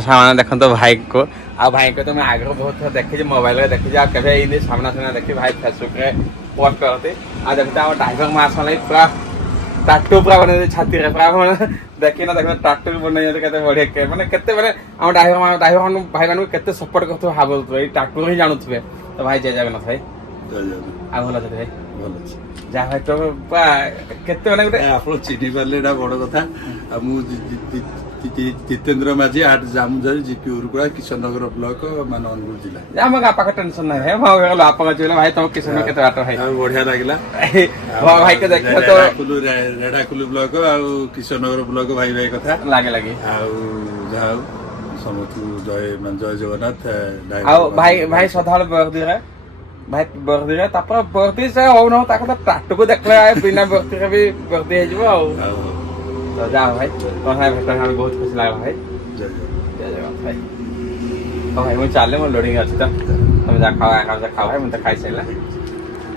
सामने देखो तो भाई को आ भाई को तो मैं आगे बहुत देखी मोबाइल में देखी आ कभी इन सामना सामना देखी भाई फेसबुक में पोस्ट करते आ देखते आ ड्राइवर मास वाला पूरा टाटू पूरा बने छाती रे पूरा देखी ना देखो टाटू बने केते बढ़िया के माने केते माने हम ड्राइवर भाई मान केते सपोर्ट करथो हाबो तो ई टाटू ही जानुथबे तो भाई जय जगन्नाथ भाई आ भला छै भाई ଭଲ ଅଛି जा भाई तो केते माने गुटे ଆପଣ ଚିହ୍ନି ପାରିଲେ ଏଇଟା ବଡ କଥା ଆଉ ମୁଁ ଜିତେନ୍ଦ୍ର ମାଝୀ ଆଟ ଜାମୁଝାରି ଜିପି ଉରୁକୁଳା କିଶନନଗର ବ୍ଲକ ମାନେ ଅନୁଗୁଳ ଜିଲ୍ଲା ଆମ ପାଖ ଟେନସନ ନାହିଁ ହେ ଭାଇ ଗଲା ଆପଣ କହିଲେ ଭାଇ ତମ କିଶନ କେତେ ବାଟ ଭାଇ ବଢିଆ ଲାଗିଲା ଭାଇ କେ ଦେଖିବ ତ ରେଢାକୁଲୁ ବ୍ଲକ ଆଉ କିଶନନଗର ବ୍ଲକ ଭାଇ ଭାଇ କଥା ଲାଗେ ଲାଗେ ଆଉ ଯାହା ହଉ ସମସ୍ତଙ୍କୁ ଜୟ ଜଗନ୍ନାଥ ଆଉ ଭାଇ ଭାଇ ସଦାବେଳେ ବରଦିରେ ଭାଇ ବରଦିରେ ତାପରେ ବରଦି ସେ ହଉ ନ ତାକୁ ତ ଟାଟୁକୁ ଦେଖିଲେ ବିନା ବରଦିରେ ବି ବରଦି ହେଇଯିବ ଆଉ ତ ଯାଅ ଭାଇ ତମ ଭାଇ ଭେଟ ହେଲେ ବହୁତ ଖୁସି ଲାଗିଲା ଭାଇ ଜୟ ଜଗନ୍ନାଥ ଭାଇ ହଉ ଭାଇ ମୁଁ ଚାଲେ ମୋ ଲୋଡିଂ ଅଛି ତ ତମେ ଯା ଖାଅ ଖାଅ ଭାଇ ମୁଁ ତ ଖାଇସାରିଲା